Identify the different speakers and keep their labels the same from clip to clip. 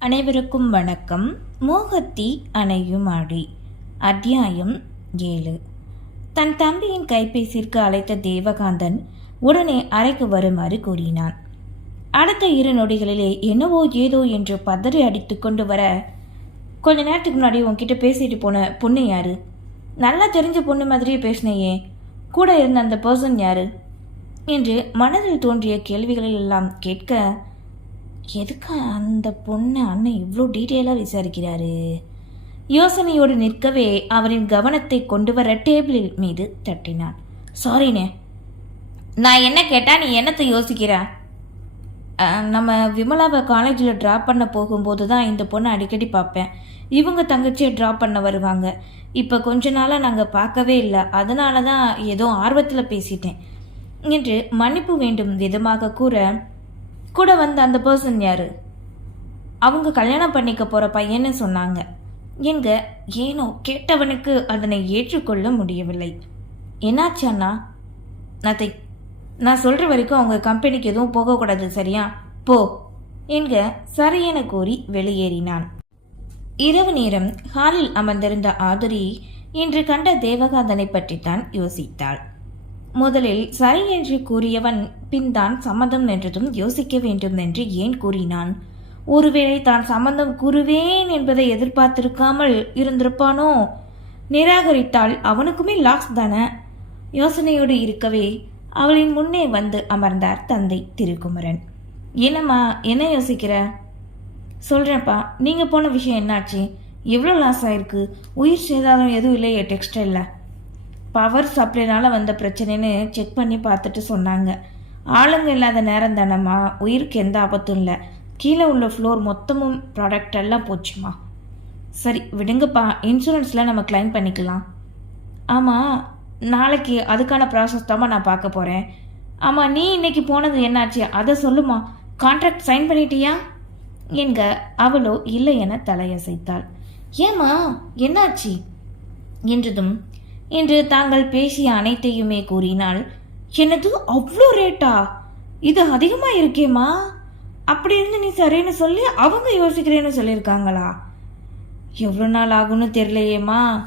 Speaker 1: அனைவருக்கும் வணக்கம். மோகத்தி அணையும் ஆடி அத்தியாயம் ஏழு. தன் தம்பியின் கைபேசிற்கு அழைத்த தேவகாந்தன் உடனே அறைக்கு வருமாறு கூறினான். அடுத்த இரு நொடிகளிலே என்னவோ ஏதோ என்று பதறி அடித்து கொண்டு வர கொஞ்ச நேரத்துக்கு முன்னாடி உன்கிட்ட பேசிட்டு போன பொண்ணு யாரு? நல்லா தெரிஞ்ச பொண்ணு மாதிரியே பேசினையே. கூட இருந்த அந்த பர்சன் யாரு? என்று மனதில் தோன்றிய கேள்விகளை எல்லாம் கேட்க எதுக்கு அந்த பொண்ணை அண்ணன் இவ்வளோ டீட்டெயிலாக விசாரிக்கிறாரு? யோசனையோடு நிற்கவே அவரின் கவனத்தை கொண்டு வர டேபிளில் மீது தட்டினான். சாரிண்ணே நான் என்ன கேட்டால் நீ என்னத்தை யோசிக்கிற? நம்ம விமலாவை காலேஜில் ட்ராப் பண்ண போகும்போது தான் இந்த பொண்ணை அடிக்கடி பார்ப்பேன். இவங்க தங்கச்சியை ட்ராப் பண்ண வருவாங்க. இப்போ கொஞ்ச நாளாக நாங்கள் பார்க்கவே இல்லை. அதனால தான் ஏதோ ஆர்வத்தில் பேசிட்டேன். என்று மன்னிப்பு வேண்டும் விதமாக கூற கூட வந்த அந்த பர்சன் யாரு? அவங்க கல்யாணம் பண்ணிக்க போற பையன்னு சொன்னாங்க. எங்க? ஏனோ கேட்டவனுக்கு அதனை ஏற்றுக்கொள்ள முடியவில்லை. என்னாச்சாண்ணா நத்தை நான் சொல்ற வரைக்கும் அவங்க கம்பெனிக்கு எதுவும் போகக்கூடாது சரியா? போ. என்க சரியென கூறி வெளியேறினான். இரவு நேரம் ஹாலில் அமர்ந்திருந்த ஆதுரி இன்று கண்ட தேவகாதனை பற்றித்தான் யோசித்தாள். முதலில் சரி என்று கூறியவன் பின் தான் சம்மதம் என்றதும் யோசிக்க வேண்டும் என்று ஏன் கூறினான்? ஒருவேளை தான் சம்மந்தம் கூறுவேன் என்பதை எதிர்பார்த்திருக்காமல் இருந்திருப்பானோ? நிராகரித்தால் அவனுக்குமே லாஸ் தானே? யோசனையோடு இருக்கவே அவளின் முன்னே வந்து அமர்ந்தார் தந்தை திருக்குமரன். என்னம்மா என்ன யோசிக்கிற? சொல்கிறேன்ப்பா நீங்கள் போன விஷயம் என்னாச்சு? எவ்வளோ லாஸ் ஆயிருக்கு? உயிர் சேதாரம் எதுவும் இல்லையே டெக்ஸ்டைலில் பவர் சப்ளைனால் வந்த பிரச்சனைன்னு செக் பண்ணி பார்த்துட்டு சொன்னாங்க. ஆளுங்க இல்லாத நேரம் தானம்மா. உயிருக்கு எந்த ஆபத்தும் இல்லை. கீழே உள்ள ஃப்ளோர் மொத்தமும் ப்ராடக்ட் எல்லாம் போச்சுமா. சரி விடுங்கப்பா. இன்சூரன்ஸில் நம்ம கிளைம் பண்ணிக்கலாம். ஆமாம் நாளைக்கு அதுக்கான ப்ராசஸ் தாம்மா நான் பார்க்க போகிறேன் ஆமாம் நீ இன்னைக்கு போனது என்னாச்சு? அதை சொல்லுமா. கான்ட்ராக்ட் சைன் பண்ணிட்டியா? என்க அவளோ இல்லை என தலையசைத்தாள். ஏம்மா என்னாச்சு? என்றதும் இன்று தாங்கள் பேசிய அனைத்தையுமே கூறினாள். எனது அவ்வளோ ரேட்டா இது அதிகமாக இருக்கேம்மா. அப்படி இருந்து நீ சரின்னு சொல்லி அவங்க யோசிக்கிறேன்னு சொல்லியிருக்காங்களா? எவ்வளோ நாள் ஆகும்னு தெரியலையேம்மா.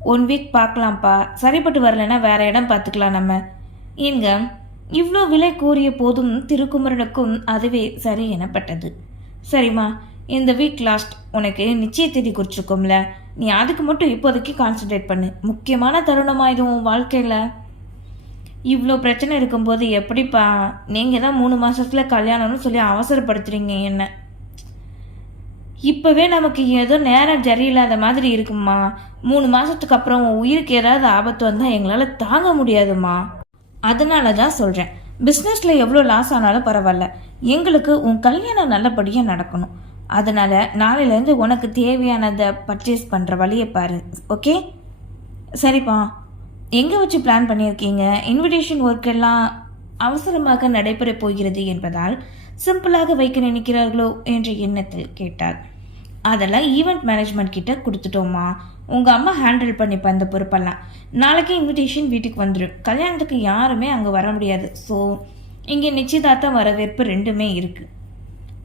Speaker 1: One week பார்க்கலாம்ப்பா. சரிப்பட்டு வரலைன்னா வேற இடம் பார்த்துக்கலாம் நம்ம. என்க இவ்வளோ விலை கூறிய போதும் திருக்குமரனுக்கும் அதுவே சரி எனப்பட்டது. சரிம்மா இந்த வீக் லாஸ்ட் உனக்கு நிச்சய தேதி குறிச்சிருக்கோம்ல. நீ அதுக்கு மட்டும் இப்போதைக்கு கான்சென்ட்ரேட் பண்ணு. முக்கியமான தருணமாயிடும் உன் வாழ்க்கையில்? இவ்வளோ பிரச்சனை இருக்கும்போது எப்படிப்பா? நீங்கள் தான் மூணு மாதத்தில் கல்யாணம்னு சொல்லி அவசரப்படுத்துறீங்க என்ன? இப்போவே நமக்கு ஏதோ நேரம் சரியில்லாத மாதிரி இருக்குமா? மூணு மாதத்துக்கு அப்புறம் உன் உயிருக்கு ஏதாவது ஆபத்து வந்தால் எங்களால் தாங்க முடியாதும்மா அதனால தான் சொல்கிறேன் பிஸ்னஸில் எவ்வளோ லாஸ் ஆனாலும் பரவாயில்ல. எங்களுக்கு உன் கல்யாணம் நல்லபடியாக நடக்கணும். அதனால் நாளையிலேருந்து உனக்கு தேவையானதை பர்ச்சேஸ் பண்ணுற வழியை பாரு. ஓகே சரிப்பா. எங்கே வச்சு பிளான் பண்ணியிருக்கீங்க? இன்விடேஷன் ஒர்க் எல்லாம் அவசரமாக நடைபெற போகிறது என்பதால் சிம்பிளாக வைக்க நினைக்கிறார்களோ என்ற எண்ணத்தில் கேட்டார் அதெல்லாம் ஈவெண்ட் மேனேஜ்மெண்ட் கிட்ட கொடுத்துட்டோமா? உங்கள் அம்மா ஹேண்டில் பண்ணிப்பா அந்த பொறுப்பெல்லாம். நாளைக்கு இன்விடேஷன் வீட்டுக்கு வந்துடும் கல்யாணத்துக்கு யாருமே அங்கே வர முடியாது. ஸோ இங்கே நிச்சயதார்த்தம் வரவேற்பு ரெண்டுமே இருக்குது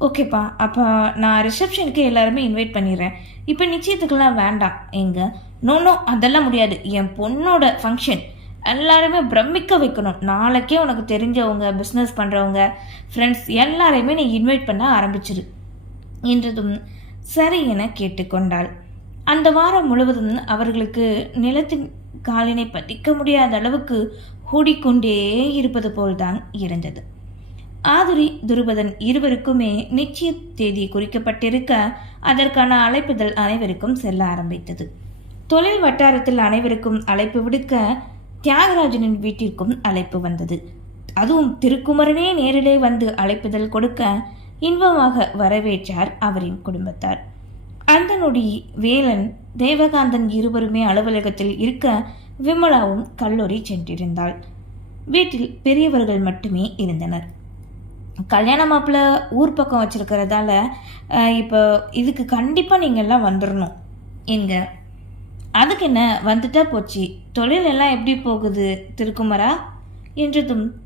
Speaker 1: ஓகேப்பா அப்போ நான் ரிசப்ஷனுக்கு எல்லாருமே இன்வைட் பண்ணிடுறேன். இப்போ நிச்சயத்துக்கெல்லாம் வேண்டாம். எங்க? நோ அதெல்லாம் முடியாது. என் பொண்ணோட ஃபங்க்ஷன் எல்லாருமே பிரமிக்க வைக்கணும். நாளைக்கே உனக்கு தெரிஞ்சவங்க பிஸ்னஸ் பண்ணுறவங்க ஃப்ரெண்ட்ஸ் எல்லாரையுமே நீ இன்வைட் பண்ண ஆரம்பிச்சிரு. என்றதும் சரி என கேட்டுக்கொண்டாள். அந்த வாரம் முழுவதும் அவர்களுக்கு நிலத்தின் காலினை பதிக்க முடியாத அளவுக்கு ஓடிக்கொண்டே இருப்பது போல்தான் இருந்தது. ஆதுரி துருபதன் இருவருக்குமே நிச்சய தேதி குறிக்கப்பட்டிருக்க அதற்கான அழைப்புதல் அனைவருக்கும் செல்ல ஆரம்பித்தது. தொழில் வட்டாரத்தில் அனைவருக்கும் அழைப்பு விடுக்க தியாகராஜனின் வீட்டிற்கும் அழைப்பு வந்தது. அதுவும் திருக்குமரனே நேரிலே வந்து அழைப்புதல் கொடுக்க இன்பமாக வரவேற்றார் அவரின் குடும்பத்தார். அந்த நொடி வேலன் தேவகாந்தன் இருவருமே அலுவலகத்தில் இருக்க விமலாவும் கல்லூரி சென்றிருந்தாள். வீட்டில் பெரியவர்கள் மட்டுமே இருந்தனர். கல்யாண மாப்பிள்ள ஊர் பக்கம் வச்சுருக்கிறதால இப்போ இதுக்கு கண்டிப்பாக நீங்கள்லாம் வந்துடணும் எங்க? அதுக்கு என்ன? வந்துட்டா போச்சு. தொழில் எல்லாம் எப்படி போகுது திருக்குமரா? என்றதும்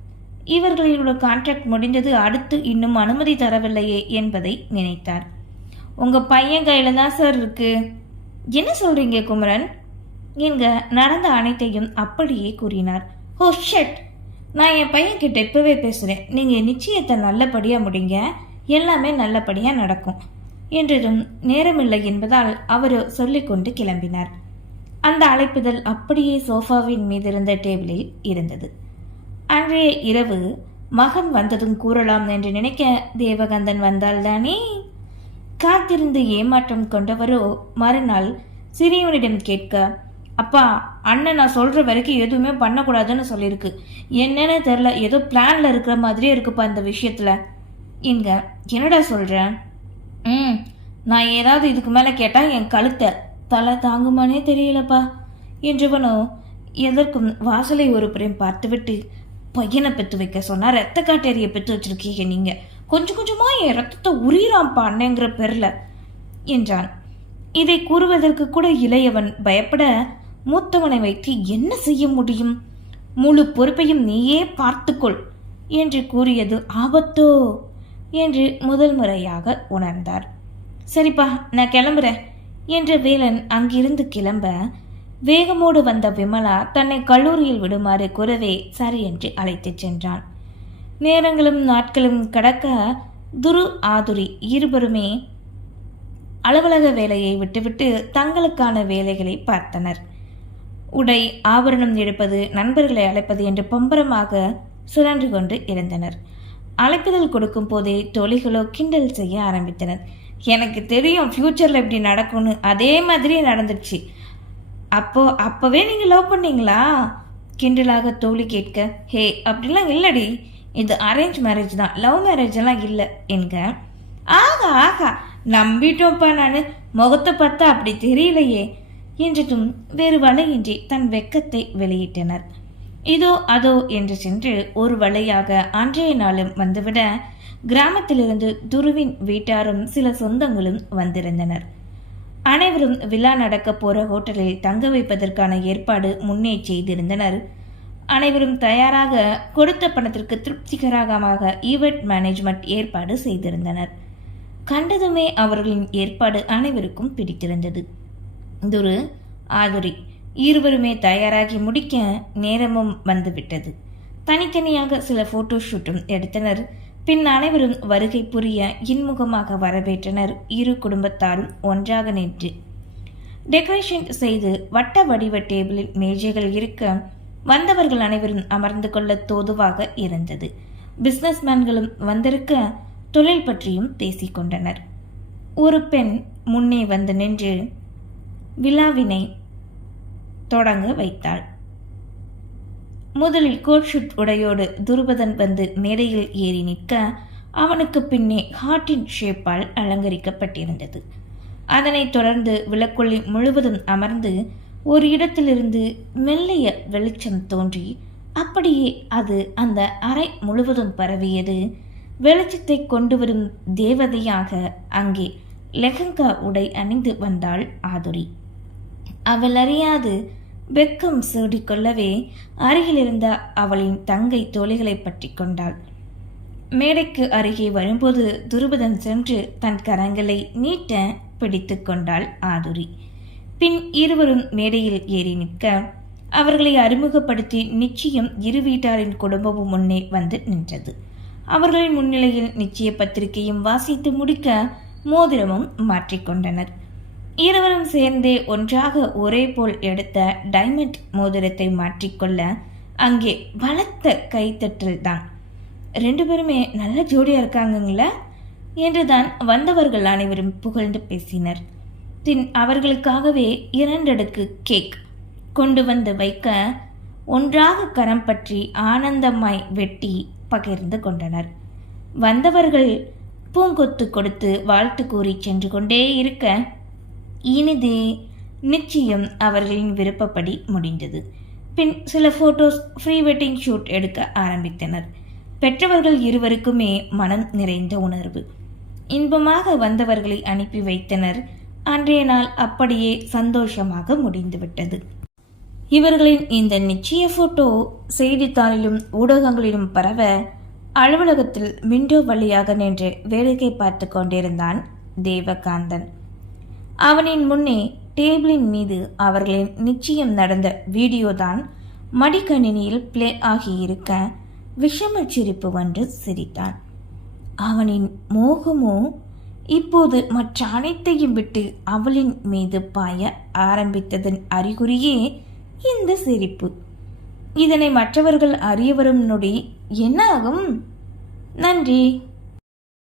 Speaker 1: இவர்களோட கான்ட்ராக்ட் முடிந்தது அடுத்து இன்னும் அனுமதி தரவில்லையே என்பதை நினைத்தார். உங்கள் பையன் கையில் தான் சார் இருக்கு. என்ன சொல்கிறீங்க குமரன்? என்க நடந்த அனைத்தையும் அப்படியே கூறினார். ஓ ஷெட் நான் என் பையன்கிட்ட இப்போவே பேசுகிறேன் நீங்கள் நிச்சயத்தை நல்லபடியாக முடிங்க. எல்லாமே நல்லபடியாக நடக்கும். என்றதும் நேரமில்லை என்பதால் அவர் சொல்லிக்கொண்டு கிளம்பினார். அந்த அழைப்புதல் அப்படியே சோஃபாவின் மீது இருந்த டேபிளில் இருந்தது. அன்றைய இரவு மகன் வந்ததும் கூறலாம் என்று நினைக்க தேவகந்தன் வந்தால்தானே காத்திருந்து ஏமாற்றம் கொண்டவரோ மறுநாள் சிறியவனிடம் கேட்க அப்பா அண்ணன் நான் சொல்கிற வரைக்கும் எதுவுமே பண்ணக்கூடாதுன்னு சொல்லியிருக்கு என்னன்னு தெரில ஏதோ பிளானில் இருக்கிற மாதிரியே இருக்குப்பா இந்த விஷயத்தில். இங்க என்னடா சொல்கிறேன் ம் நான் ஏதாவது இதுக்கு மேலே கேட்டால் என் கழுத்தை தலை தாங்குமானே தெரியலப்பா. என்றவனோ எதற்கும் வாசலை ஒரு புறம் பார்த்துவிட்டு பையனை பெற்று வைக்க சொன்னால் ரத்த காட்டேரியை பெற்று வச்சிருக்கீங்க நீங்கள் கொஞ்சம் கொஞ்சமாக என் ரத்தத்தை உரியிறான்ப்பா அண்ணங்கிற பேர்ல என்றான். இதை கூறுவதற்கு கூட இளையவன் பயப்பட மூத்தவனை வைத்து என்ன செய்ய முடியும்? முழு பொறுப்பையும் நீயே பார்த்துக்கொள் என்று கூறியது ஆபத்தோ என்று முதல் முறையாக உணர்ந்தார். சரிப்பா நான் கிளம்புறேன் என்ற வேலன் அங்கிருந்து கிளம்ப வேகமோடு வந்த விமலா தன்னை கல்லூரியில் விடுமாறு குறவே சரி என்று அழைத்துச் சென்றான். நேரங்களும் நாட்களும் கடக்க துரு ஆதுரி இருவருமே அலுவலக வேலையை விட்டுவிட்டு தங்களுக்கான வேலைகளை பார்த்தனர். உடை ஆபரணம் எடுப்பது நண்பர்களை அழைப்பது என்று பம்பரமாக சுழன்று கொண்டு இருந்தனர் அழைப்புதல் கொடுக்கும் போதே தோழிகளோ கிண்டல் செய்ய ஆரம்பித்தனர். எனக்கு தெரியும் ஃப்யூச்சரில் இப்படி நடக்கும்னு அதே மாதிரி நடந்துச்சு அப்போ அப்போவே நீங்கள் லவ் பண்ணீங்களா? கிண்டலாக தோழி கேட்க ஹே அப்படிலாம் இல்லடி. இது அரேஞ்ச் மேரேஜ் தான். லவ் மேரேஜ் எல்லாம் இல்லை என்க. ஆகா ஆகா. நம்பிட்டோம்ப்பா நான். முகத்தை பார்த்தா அப்படி தெரியலையே. என்றதும் வேறு வலையின்றி தன் வெக்கத்தை வெளியிட்டனர். இதோ அதோ என்று சென்று ஒரு வலையாக அன்றைய நாளும் வந்துவிட கிராமத்திலிருந்து துருவின் வீட்டாரும் சில சொந்தங்களும் வந்திருந்தனர். அனைவரும் விழா நடக்க போற ஹோட்டலில் தங்க வைப்பதற்கான ஏற்பாடு முன்னே செய்திருந்தனர். அனைவரும் தயாராக கொடுத்த பணத்திற்கு திருப்திகரமாக ஈவெண்ட் மேனேஜ்மெண்ட் ஏற்பாடு செய்திருந்தனர். கண்டதுமே அவர்களின் ஏற்பாடு அனைவருக்கும் பிடித்திருந்தது. துரு ஆதுரி இருவருமே தயாராகி முடிக்க நேரமும் வந்துவிட்டது. தனித்தனியாக சில போட்டோ ஷூட்டும் எடுத்தனர். பின் அனைவரும் வருகை புரிய இன்முகமாக வரவேற்றனர். இரு குடும்பத்தாரும் ஒன்றாக நின்று. டெக்கரேஷன் செய்து வட்ட வடிவ டேபிளில் மேஜைகள் இருக்க வந்தவர்கள் அனைவரும் அமர்ந்து கொள்ள தோதுவாக இருந்தது. பிஸ்னஸ்மேன்களும் வந்திருக்க தொழில் பற்றியும் பேசிக்கொண்டனர் ஒரு பெண் முன்னே வந்து நின்று விழாவினை தொடங்க வைத்தாள். முதலில் கோட்ஷுட் உடையோடு துருபதன் வந்து மேடையில் ஏறி நிற்க அவனுக்கு பின்னே ஹார்ட்டின் ஷேப்பால் அலங்கரிக்கப்பட்டிருந்தது. அதனைத் தொடர்ந்து விளக்கொள்ளி முழுவதும் அமர்ந்து ஒரு இடத்திலிருந்து மெல்லிய வெளிச்சம் தோன்றி அப்படியே அது அந்த அறை முழுவதும் பரவியது. வெளிச்சத்தை கொண்டு வரும் தேவதையாக அங்கே லெஹங்கா உடை அணிந்து வந்தாள் ஆதுரி. அவள் அறியாது. வெக்கம் சூடிக்கொள்ளவே அருகிலிருந்த அவளின் தங்கை தோழிகளை பற்றி கொண்டாள். மேடைக்கு அருகே வரும்போது துருபதம் சென்று தன் கரங்களை நீட்ட பிடித்து கொண்டாள் ஆதுரி. பின் இருவரும் மேடையில் ஏறி நிற்க அவர்களை அறிமுகப்படுத்தி நிச்சயம் இரு வீட்டாரின் குடும்பமும் முன்னே வந்து நின்றது. அவர்களின் முன்னிலையில் நிச்சய பத்திரிகையும் வாசித்து முடிக்க மோதிரமும் மாற்றிக்கொண்டனர் இருவரும் சேர்ந்தே ஒன்றாக ஒரே போல் எடுத்த டைமண்ட் மோதிரத்தை மாற்றிக்கொள்ள அங்கே பலத்த கைத்தட்டல் தான் ரெண்டு பேருமே நல்ல ஜோடியா இருக்காங்கங்கள? என்றுதான் வந்தவர்கள் அனைவரும் புகழ்ந்து பேசினர். பின் அவர்களுக்காகவே இரண்டடுக்கு கேக் கொண்டு வந்து வைக்க ஒன்றாக கரம் பற்றி ஆனந்தமாய் வெட்டி பகிர்ந்து கொண்டனர். வந்தவர்கள் பூங்கொத்து கொடுத்து வாழ்த்து கூறி சென்று கொண்டே இருக்க இனிதே நிச்சயம் அவர்களின் விருப்பப்படி முடிந்தது. பின் சில ஃபோட்டோஸ் ப்ரீ வெட்டிங் ஷூட் எடுக்க ஆரம்பித்தனர். பெற்றவர்கள் இருவருக்குமே மனம் நிறைந்த உணர்வு. இன்பமாக வந்தவர்களை அனுப்பி வைத்தனர். அன்றைய நாள் அப்படியே சந்தோஷமாக முடிந்துவிட்டது. இவர்களின் இந்த நிச்சய போட்டோ செய்தித்தாளிலும் ஊடகங்களிலும் பரவ அலுவலகத்தில் விண்டோ வழியாக நின்று வேடிக்கை பார்த்து கொண்டிருந்தான் தேவகாந்தன். அவனின் முன்னே டேபிளின் மீது அவர்களின் நிச்சயம் நடந்த வீடியோ தான் மடிக்கணினியில் பிளே ஆகியிருக்க விஷம சிரிப்பு ஒன்று சிரித்தான். அவனின் மோகமோ இப்போது மற்ற அனைத்தையும் விட்டு அவளின் மீது பாய ஆரம்பித்ததன் அறிகுறியே இந்த சிரிப்பு. இதனை மற்றவர்கள் அறிய வரும் நொடி என்ன ஆகும் நன்றி.